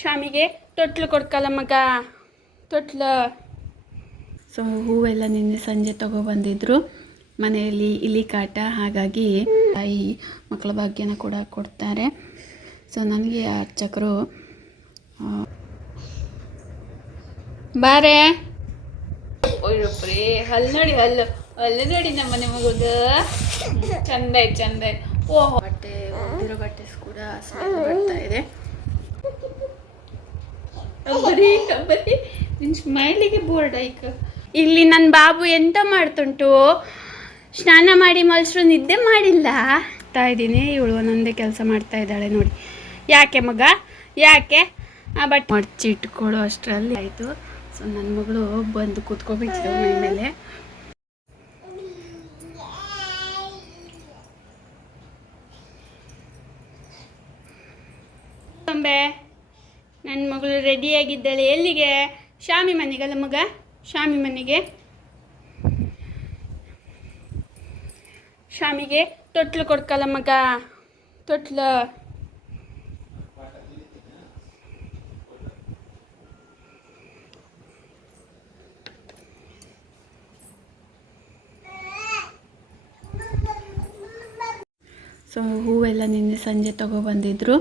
ಶಾಮಿಗೆ ತೊಟ್ಲು ಕೊಡ್ಕಲ್ಲ ಮಗ. ತೊಟ್ಲು. ಸೊ ಹೂವೆಲ್ಲ ನಿನ್ನೆ ಸಂಜೆ ತಗೊಬಂದಿದ್ರು ಮನೆಯಲ್ಲಿ ಇಲಿ ಕಾಟ ಹಾಗಾಗಿ ತಾಯಿ ಮಕ್ಕಳ ಭಾಗ್ಯನ ಕೂಡ ಕೊಡ್ತಾರೆ. ಸೊ ನನಗೆ ಅರ್ಚಕರು ಬಾರೆ. ಒಯ್ಯಪ್ರಿ ಹಲ್ಲು ನೋಡಿ ಹಲ್ಲು. ಹಲ್ಲು ನೋಡಿ ನಮ್ಮ ಮನೆ ಮಗುದು. ಚಂದ ಚಂದ ಓಹೋ. ಬಟ್ಟೆ ಒದ್ದಿರೋ ಬಟ್ಟೆ ಕೂಡ ಸ್ಮೆಲ್ ಬರ್ತಾ ಇದೆ. ನಿನ್ ಸ್ಮೈಲಿಗೆ ಬೋರ್ಡ್ ಐಕ ಇಲ್ಲಿ ನನ್ನ ಬಾಬು ಎಂತ ಮಾಡ್ತುಂಟು? ಸ್ನಾನ ಮಾಡಿ ಮಲ್ಸ್ರು ನಿದ್ದೆ ಮಾಡಿಲ್ಲ. ತಾ ಇದ್ದೀನಿ. ಇವಳು ಒಂದೊಂದೇ ಕೆಲಸ ಮಾಡ್ತಾ ಇದ್ದಾಳೆ ನೋಡಿ. ಯಾಕೆ ಮಗ? ಯಾಕೆ? ಆ ಬಟ್ ಮಡ್ಚಿ ಇಟ್ಕೊಳ್ಳೋ ಅಷ್ಟರಲ್ಲಿ. ಆಯಿತು. ಸೊ ನನ್ನ ಮಗಳು ಬಂದು ಕೂತ್ಕೋಬೇಕು ಮೇಲೆ. ಅಂಬೆ ನನ್ನ ಮಗಳು ರೆಡಿಯಾಗಿದ್ದಾಳೆ ಎಲ್ಲಿಗೆ? ಶಾಮಿ ಮನೆಗಲ್ಲ ಮಗ? ಶಾಮಿ ಮನೆಗೆ. ಶಾಮಿಗೆ ತೊಟ್ಲು ಕೊಡ್ಕಲ್ಲ ಮಗ. ತೊಟ್ಲು. ಸೊ ಹೂವೆಲ್ಲ ನಿನ್ನೆ ಸಂಜೆ ತಗೊಬಂದಿದ್ರು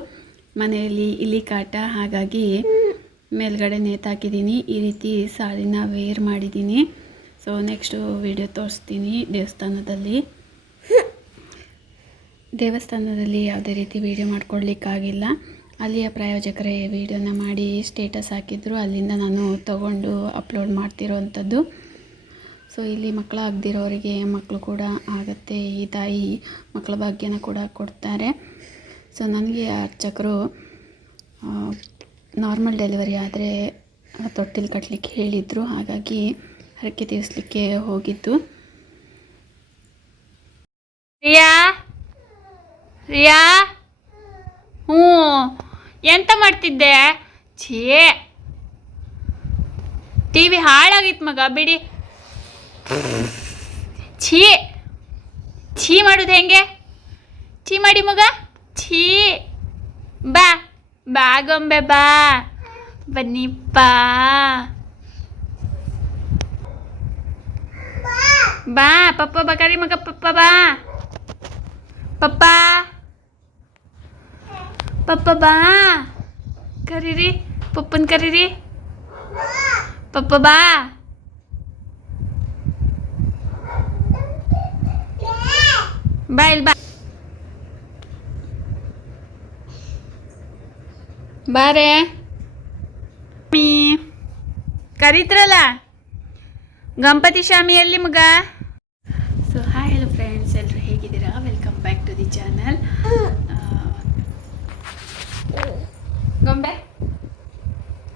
ಮನೆಯಲ್ಲಿ ಇಲಿ ಕಾಟ, ಹಾಗಾಗಿ ಮೇಲ್ಗಡೆ ನೇತಾಕಿದ್ದೀನಿ ಈ ರೀತಿ ಸಾರಿನ ವೇರ್ ಮಾಡಿದ್ದೀನಿ. ಸೊ ನೆಕ್ಸ್ಟು ವಿಡಿಯೋ ತೋರಿಸ್ತೀನಿ ದೇವಸ್ಥಾನದಲ್ಲಿ. ದೇವಸ್ಥಾನದಲ್ಲಿ ಯಾವುದೇ ರೀತಿ ವಿಡಿಯೋ ಮಾಡ್ಕೊಳ್ಲಿಕ್ಕಾಗಿಲ್ಲ. ಅಲ್ಲಿಯ ಪ್ರಾಯೋಜಕರೇ ವಿಡಿಯೋನ ಮಾಡಿ ಸ್ಟೇಟಸ್ ಹಾಕಿದ್ರು. ಅಲ್ಲಿಂದ ನಾನು ತಗೊಂಡು ಅಪ್ಲೋಡ್ ಮಾಡ್ತಿರೋವಂಥದ್ದು ಸೊ ಇಲ್ಲಿ ಮಕ್ಕಳು ಆಗದಿರೋರಿಗೆ ಮಕ್ಕಳು ಕೂಡ ಆಗುತ್ತೆ. ಈ ತಾಯಿ ಮಕ್ಕಳ ಭಾಗ್ಯನ ಕೂಡ ಕೊಡ್ತಾರೆ. ಸೊ ನನಗೆ ಅರ್ಚಕರು ನಾರ್ಮಲ್ ಡೆಲಿವರಿ ಆದರೆ ತೊಟ್ಟಿಲು ಕಟ್ಟಲಿಕ್ಕೆ ಹೇಳಿದರು. ಹಾಗಾಗಿ ಹರಕೆ ತೀರಿಸ್ಲಿಕ್ಕೆ ಹೋಗಿದ್ದು. ರಿಯಾ? ರಿಯಾ? ಹ್ಞೂ. ಎಂತ ಮಾಡ್ತಿದ್ದೆ? ಛೇ. ಟಿ ವಿ ಹಾಳಾಗಿತ್ತು ಮಗ, ಬಿಡಿ. ಛೀ. ಛೀ ಮಾಡೋದು ಹೆಂಗೆ? ಛೀ ಮಾಡಿ ಮಗ. chi Ba. Ba gombe ba. Bani ba. Ba. Papa bakari maka papa ba. Papa. Papa ba. Kariri. Pupun kariri. Papa ba. Bail ba. ಬಾರೆ. ಮೀ. ಕರೀತ್ರಲ್ಲ? ಗಣಪತಿ ಶಾಮಿ ಎಲ್ಲಿ ಮಗ? ಸೊ ಹಾಯ್ ಹಲೋ ಫ್ರೆಂಡ್ಸ್ ಎಲ್ಲರೂ ಹೇಗಿದ್ದೀರಾ? Welcome back to the channel ಗೊಂಬೆ?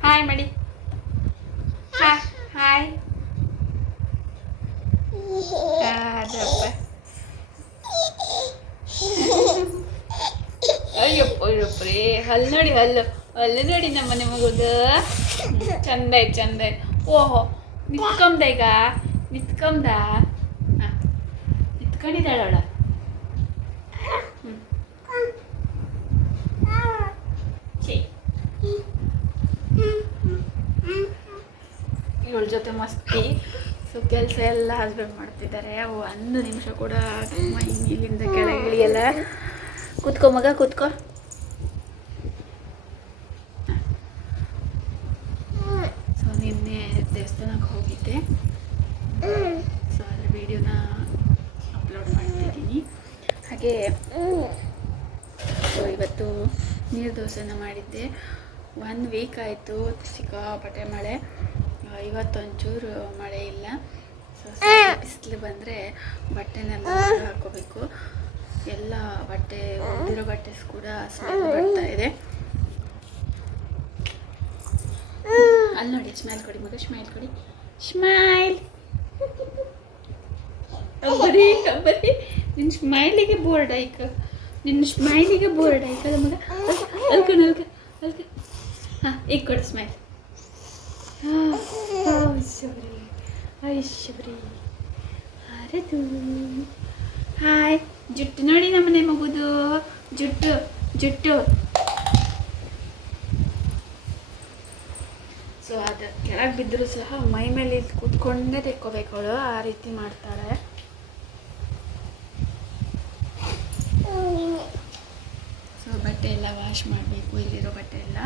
Hi ಮಾಡಿ. Hi Ayyappa Ayyappa ರೀ ಹಲ್ಲು ನೋಡಿ ಹಲ್ಲು. ಹಲ್ಲು ನೋಡಿ ನಮ್ಮ ಮನೆ ಮಗುದು ಚಂದ ಐತೆ ಚಂದ ಐತೆ ಓಹೋ ನಿತ್ಕೊಂಡ ಈಗ? ನಿತ್ಕೊಂಡ ನಿತ್ಕೊಂಡಿದ್ದಾಳ ಅವಳ. ಇವಳ ಜೊತೆ ಮಸ್ತಿ. ಸೊ, ಕೆಲಸ ಎಲ್ಲ ಹಸ್ಬೆಂಡ್ ಮಾಡ್ತಿದ್ದಾರೆ ಒಂದು ನಿಮಿಷ ಕೂಡ ಹಿಂಗೆ ಇಲ್ಲಿಂದ ಕೆಳಗೆ ಇಳಿಯಲ್ಲ ಕೂತ್ಕೋ ಮಗ, ಕೂತ್ಕೋ ಸೊ ನಿನ್ನೆ ದೇವಸ್ಥಾನಕ್ಕೆ ಹೋಗಿದ್ದೆ ಸೊ ಅದ್ರ ವಿಡಿಯೋನ ಅಪ್ಲೋಡ್ ಮಾಡ್ತಿದ್ದೀನಿ. ಹಾಗೆ ಸೊ ಇವತ್ತು ನೀರು ದೋಸೆನ ಮಾಡಿದ್ದೆ. ಒನ್ ವೀಕ್ ಆಯಿತು ಸಿಕ್ಕಾಪಟ್ಟೆ ಮಳೆ. ಇವತ್ತೊಂಚೂರು ಮಳೆ ಇಲ್ಲ. ಸೊ ಬಿಸಿಲು ಬಂದರೆ ಬಟ್ಟೆನೆಲ್ಲ ಹಾಕೋಬೇಕು. ಎಲ್ಲ ಬಟ್ಟೆ ಒದ್ದಿರೋ ಬಟ್ಟೆ ಕೂಡ ಸ್ಮೆಲ್ ಬರ್ತಾ ಇದೆ. ಅಲ್ಲಿ ನೋಡಿ ಸ್ಮೈಲ್ ಕೊಡಿ ಮಗ ಸ್ಮೈಲ್ ಕೊಡಿ. ಸ್ಮೈಲ್ ಬರೀ ಬರೀ ನಿನ್ನ ಸ್ಮೈಲಿಗೆ ಬೋರ್ಡ್ ಐಕ ನಿನ್ನ ಸ್ಮೈಲಿಗೆ ಬೋರ್ಡ್ ಐಕ ಮಗ? ಅಲ್ಕ ಅಲ್ಕ ಅಲ್ಕ ಹಾಂ, ಈಗ ಕೊಡಿ ಸ್ಮೈಲ್ ಐಶ್ವರಿ ಐಶ್ವರಿ ಅರೆದು ಹಾಯ್ ಜುಟ್ಟು ನೋಡಿ ನಮ್ಮನೆ ಮಗುದು. ಜುಟ್ಟು ಜುಟ್ಟು. ಸೊ ಅದು ಕೆಳಗೆ ಬಿದ್ದರೂ ಸಹ ಮೈ ಮೇಲೆ ಕೂತ್ಕೊಂಡೇ ತೆಕ್ಕೋಬೇಕು ಅವಳು ಆ ರೀತಿ ಮಾಡ್ತಾಳೆ ಸೊ ಬಟ್ಟೆ ಎಲ್ಲ ವಾಶ್ ಮಾಡಬೇಕು. ಇಲ್ಲಿರೋ ಬಟ್ಟೆ ಎಲ್ಲ.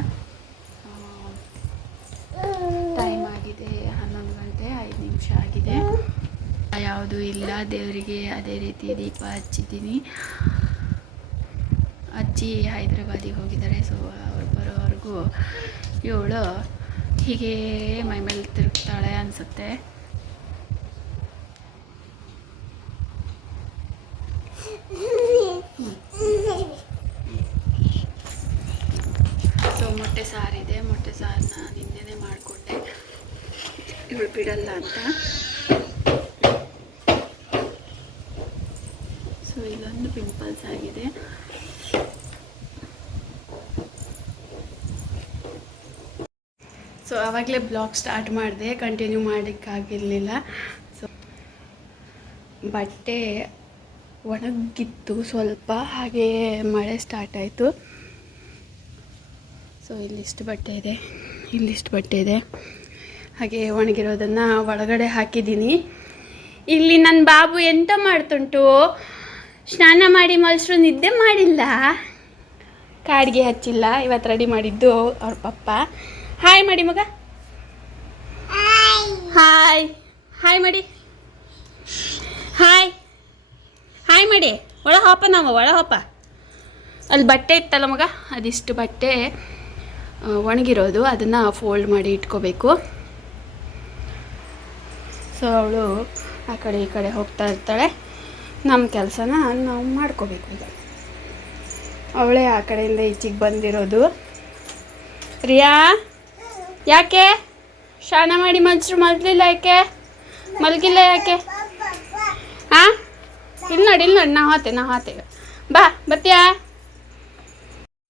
ಟೈಮ್ ಆಗಿದೆ. ಹನ್ನೊಂದು ಗಂಟೆ, ಐದು ನಿಮಿಷ ಆಗಿದೆ. ಯಾವುದು ಇಲ್ಲ. ದೇವರಿಗೆ ಅದೇ ರೀತಿ ದೀಪ ಹಚ್ಚಿದ್ದೀನಿ. ಅಜ್ಜಿ ಹೈದ್ರಾಬಾದಿಗೆ ಹೋಗಿದ್ದಾರೆ. ಸೊ ಅವ್ರು ಬರೋವರೆಗೂ ಇವಳು ಹೀಗೆ ಮೈ ಮೇಲೆ ತಿರುಗ್ತಾಳೆ ಅನಿಸುತ್ತೆ. ಸೊ ಮೊಟ್ಟೆ ಸಾರಿದೆ. ಮೊಟ್ಟೆ ಸಾರನ್ನ ನಿನ್ನೆನೆ ಮಾಡಿಕೊಂಡೆ. ಇವಳು ಬಿಡಲ್ಲ ಅಂತ. ಸೊ ಇಲ್ಲೊಂದು ಪಿಂಪಲ್ಸ್ ಆಗಿದೆ. ಸೊ ಆವಾಗಲೇ ಬ್ಲಾಗ್ ಸ್ಟಾರ್ಟ್ ಮಾಡಿದೆ ಕಂಟಿನ್ಯೂ ಮಾಡೋಕ್ಕಾಗಿರಲಿಲ್ಲ. ಸೊ ಬಟ್ಟೆ ಒಣಗಿತ್ತು ಸ್ವಲ್ಪ, ಹಾಗೆ ಮಳೆ ಸ್ಟಾರ್ಟ್ ಆಯಿತು. ಸೊ ಇಲ್ಲಿಷ್ಟು ಬಟ್ಟೆ ಇದೆ, ಇಲ್ಲಿಷ್ಟು ಬಟ್ಟೆ ಇದೆ. ಹಾಗೆ ಒಣಗಿರೋದನ್ನು ಒಳಗಡೆ ಹಾಕಿದ್ದೀನಿ. ಇಲ್ಲಿ ನನ್ನ ಬಾಬು ಎಂತ ಮಾಡ್ತುಂಟು? ಸ್ನಾನ ಮಾಡಿ ಮಲ್ಸ್ರು, ನಿದ್ದೆ ಮಾಡಿಲ್ಲ? ಕಾಡಿಗೆ ಹಚ್ಚಿಲ್ಲ ಇವತ್ತು ರೆಡಿ ಮಾಡಿದ್ದು ಅವ್ರ ಪಪ್ಪ. ಹಾಯ್ ಮಾಡಿ ಮಗ. ಹಾಯ್ ಹಾಯ್ ಮಾಡಿ ಹಾಯ್ ಹಾಯ್ ಮಾಡಿ ಒಳ ಹಾಪ ನಾವು ಒಳ ಹಾಪ ಅಲ್ಲಿ ಬಟ್ಟೆ ಇತ್ತಲ್ಲ ಮಗ? ಅದಿಷ್ಟು ಬಟ್ಟೆ ಒಣಗಿರೋದು. ಅದನ್ನು ಫೋಲ್ಡ್ ಮಾಡಿ ಇಟ್ಕೋಬೇಕು. ಸೊ ಅವಳು ಆ ಕಡೆ ಈ ಕಡೆ ಹೋಗ್ತಾ ಇರ್ತಾಳೆ. ನಮ್ಮ ಕೆಲಸನ ನಾವು ಮಾಡ್ಕೋಬೇಕು ಈಗ. ಅವಳೇ ಆ ಕಡೆಯಿಂದ ಈಚೆಗೆ ಬಂದಿರೋದು. ರಿಯಾ? ಯಾಕೆ? ಶಾನ ಮಾಡಿ ಮನ್ಸರು ಮಲಗಿಲ್ಲ ಯಾಕೆ? ಮಲಗಿಲ್ಲ ಯಾಕೆ? ಹಾಂ ಇಲ್ಲಿ ನೋಡಿ ಇಲ್ಲಿ ನೋಡಿ, ನಾ ಹೋತೆ ನಾ ಹೋತೆ. ಬಾ, ಬತ್ತೀಯಾ?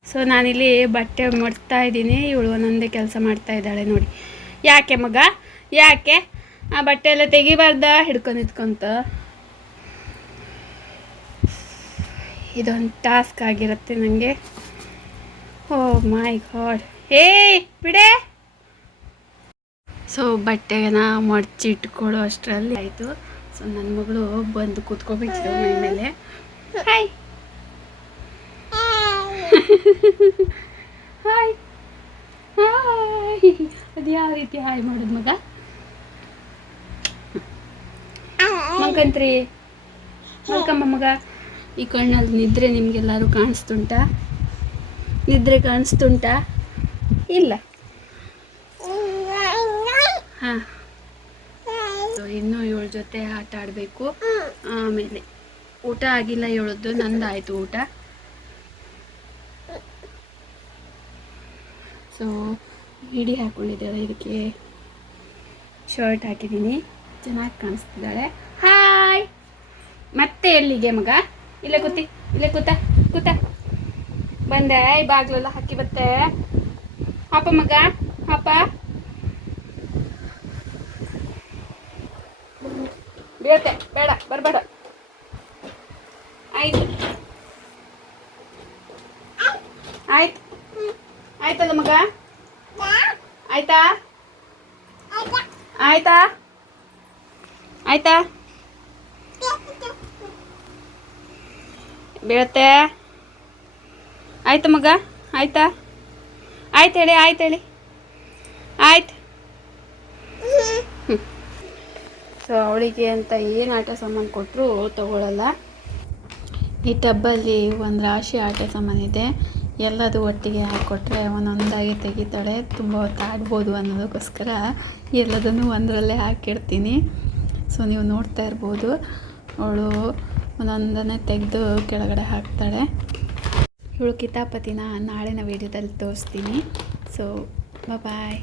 ಸೊ, ನಾನಿಲ್ಲಿ ಬಟ್ಟೆ ಮಡ್ತಾ ಇದ್ದೀನಿ. ಇವಳು ಒಂದೊಂದೇ ಕೆಲಸ ಮಾಡ್ತಾ ಇದ್ದಾಳೆ ನೋಡಿ. ಯಾಕೆ ಮಗ? ಯಾಕೆ? ಆ ಬಟ್ಟೆ ಎಲ್ಲ ತೆಗಿಬಾರ್ದ? ಹಿಡ್ಕೊಂಡು ಇದ್ಕೊಂತ ಇದೊಂದು ಟಾಸ್ಕ್ ಆಗಿರುತ್ತೆ ನನಗೆ ಓ ಮೈ ಗಾಡ್. ಏ ಬಿಡೆ! ಸೊ ಬಟ್ಟೆನ ಮಡ್ಚಿ ಇಟ್ಕೊಳ್ಳೋ ಅಷ್ಟರಲ್ಲಿ ಆಯಿತು. ಸೊ ನನ್ನ ಮಗಳು ಬಂದು ಕೂತ್ಕೊಬಿಟ್ಲು ಮೈ ಮೇಲೆ. ಹಾಯ್ ಹಾಯ್ ಹಾಯ್ ಅದು ಯಾವ ರೀತಿ ಹಾಯ್ ಮಾಡೋದು ಮಗ? ಮಗಂತ್ರಿ ಮಲ್ಕಮ್ಮ ಮಗ. ಈ ಕಣ್ಣಲ್ಲಿ ನಿದ್ರೆ ನಿಮಗೆಲ್ಲರೂ ಕಾಣಿಸ್ತುಂಟಾ ನಿದ್ರೆ ಕಾಣಿಸ್ತುಂಟ ಇಲ್ಲ. ಸೊ ಇನ್ನೂ ಇವಳ ಜೊತೆ ಆಟ ಆಡಬೇಕು. ಆಮೇಲೆ ಊಟ ಆಗಿಲ್ಲ ಇವಳದ್ದು, ನಂದಾಯಿತು ಊಟ. ಸೊ ಹಿಡಿ ಹಾಕ್ಕೊಂಡಿದ್ದಾಳೆ ಇದಕ್ಕೆ ಶರ್ಟ್ ಹಾಕಿದ್ದೀನಿ. ಚೆನ್ನಾಗಿ ಕಾಣಿಸ್ತಿದ್ದಾಳೆ. ಹಾಯ್ ಮತ್ತೆ ಎಲ್ಲಿಗೆ ಮಗ? ಇಲ್ಲೇ ಕೂತಿ, ಇಲ್ಲೇ ಕೂತ ಕೂತ. ಬಂದೆ, ಈ ಬಾಗ್ಲೆಲ್ಲ ಹಾಕಿ ಬತ್ತೆ. ಅಪ್ಪ ಮಗ ಅಪ್ಪ ಬೀಳ್ತೆ ಬೇಡ, ಬರಬೇಡ. ಆಯ್ತು. ಆಯ್ತು. ಆಯ್ತಲ್ಲ ಮಗ? ಆಯ್ತಾ? ಆಯ್ತಾ? ಆಯ್ತಾ? ಬೀಳತ್ತೆ. ಆಯ್ತು ಮಗ, ಆಯ್ತಾ? ಆಯ್ತು ಹೇಳಿ ಆಯ್ತು ಹೇಳಿ. ಆಯ್ತು. ಸೊ ಅವಳಿಗೆ ಅಂತ ಏನು ಆಟ ಸಾಮಾನು ಕೊಟ್ಟರು ತಗೊಳ್ಳಲ್ಲ ಈ ಟಬ್ಬಲ್ಲಿ ಒಂದು ರಾಶಿ ಆಟ ಸಾಮಾನಿದೆ ಎಲ್ಲದು ಒಟ್ಟಿಗೆ ಹಾಕ್ಕೊಟ್ರೆ ಒಂದೊಂದಾಗಿ ತೆಗಿತಾಳೆ. ತುಂಬ ಹೊತ್ತು ಆಡ್ಬೋದು ಅನ್ನೋದಕ್ಕೋಸ್ಕರ ಎಲ್ಲದನ್ನು ಒಂದರಲ್ಲೇ ಹಾಕಿಡ್ತೀನಿ. ಸೊ ನೀವು ನೋಡ್ತಾ ಇರ್ಬೋದು. ಅವಳು ಒಂದೊಂದನ್ನೇ ತೆಗೆದು ಕೆಳಗಡೆ ಹಾಕ್ತಾಳೆ. ಇವಳು ಕಿತಾಪತಿನ ನಾಳಿನ ವೀಡಿಯೋದಲ್ಲಿ ತೋರಿಸ್ತೀನಿ. So bye